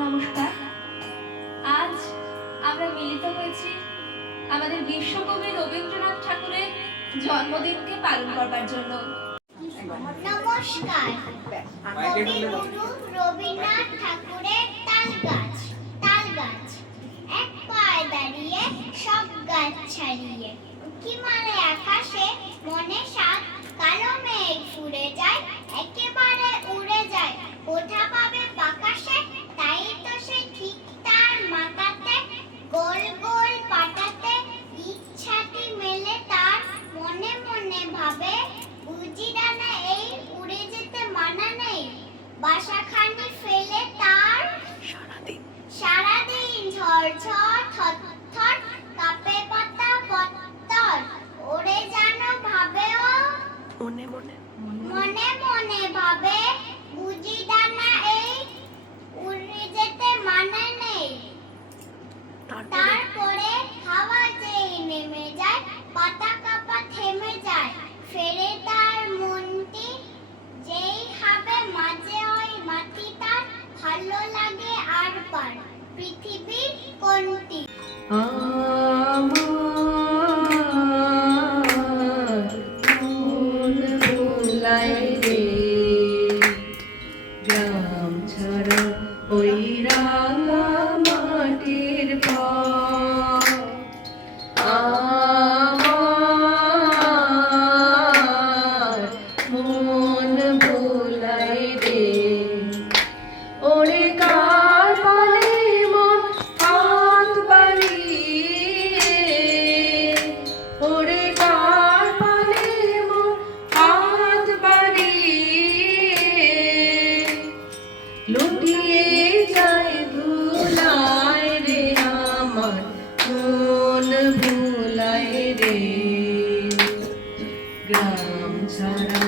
নমস্কার। আজ আমরা মিলিত হয়েছি আমাদের বিশ্বকবি রবীন্দ্রনাথ ঠাকুরের জন্মদিনকে পালন করবার জন্য। নমস্কার। কবিগুরু রবীন্দ্রনাথ ঠাকুরের তাল গাছ এক পায়ে দাঁড়িয়ে সব গাছ ছাড়িয়ে উঁকি মারে আকাশে মনে সাত কালো মেঘ উড়ে যায় একেবারে উড়ে যায় কোথা পাবে বাতাসে তাই তো সে ঠিক তার মাথাতে গোল গোল পাটাতে ইচ্ছাটি মেলে তার মনে মনে ভাবে বুঝি ডানা এই উড়ে যেতে মানা নেই বাসাখানি ফেলে তার সারাদিন ঝড়ঝড় থরথর কাঁপে পাতা পত্তর ওরে যেন ভাবেও মনে মনে ভাবে বুঝি ডানা এই উড়ে যেতে মানা নেই তারপরে হাওয়া যেই নেমে যায় পাতা কাঁপা থেমে যায় ফেরে তার মনটি যেই হবে মাঝে ওই মাটি তার ভালো লাগে আর পার পৃথিবীর কোনটি গ্রাম ছাড়া ওই রাঙা মাটির পথ আমার মন ভুলাই রে ওরে কার বলে মন হাত বাড়িয়ে ওরে কার বলে মন হাত বাড়িয়ে লুটিয়ে যায় ভুলায় রে আমার মন ভুলায় রে গ্রাম ছাড়া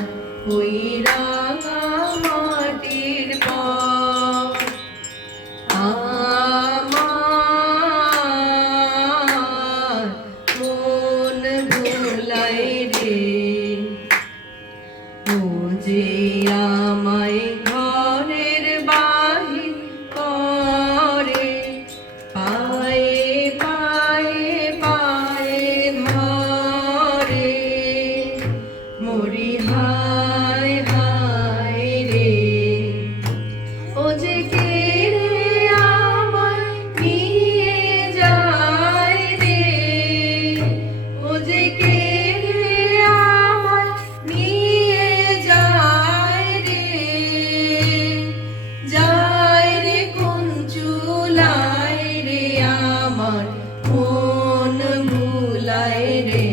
ওই রাঙা মাটির পথ আমার মন ভুলায় রে ও যে আমায় ঘরের বাহির করে পায়ে পায়ে পায়ে ধরে মরি হায় হায় রে ও যে কে রে আমায় নিয়ে যায় রে ও যে কে রে আমায় নিয়ে যায় রে কোন চুলায় রে আমার মন ভুলায় রে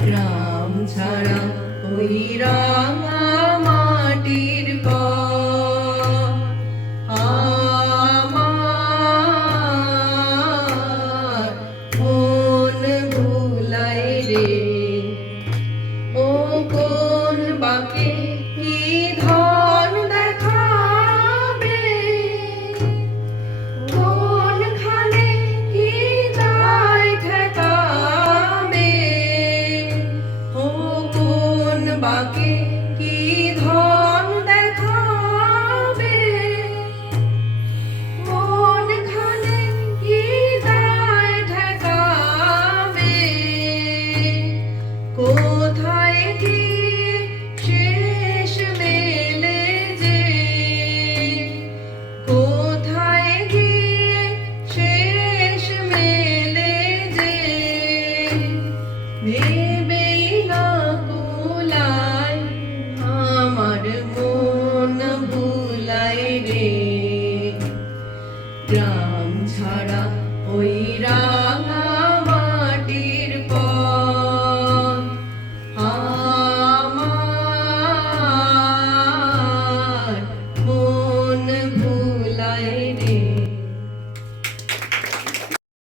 গ্রাম ছাড়া ওই রাঙা মাটির পথ আমার মন ভুলায় রে ও কোন বাকে কি ধন দেখাবে কোনখানে কি দায় ঠেকাবে ও কোন বাকে কি ধন দেখাবে কোনখানে কি দায় ঠেকাবে কোথায় গিয়ে শেষ মেলে যে কোথায় গিয়ে শেষ মেলে যে ভেবেই না কুলায় আমার মন ভুলায় রে গ্রাম ছাড়া ওই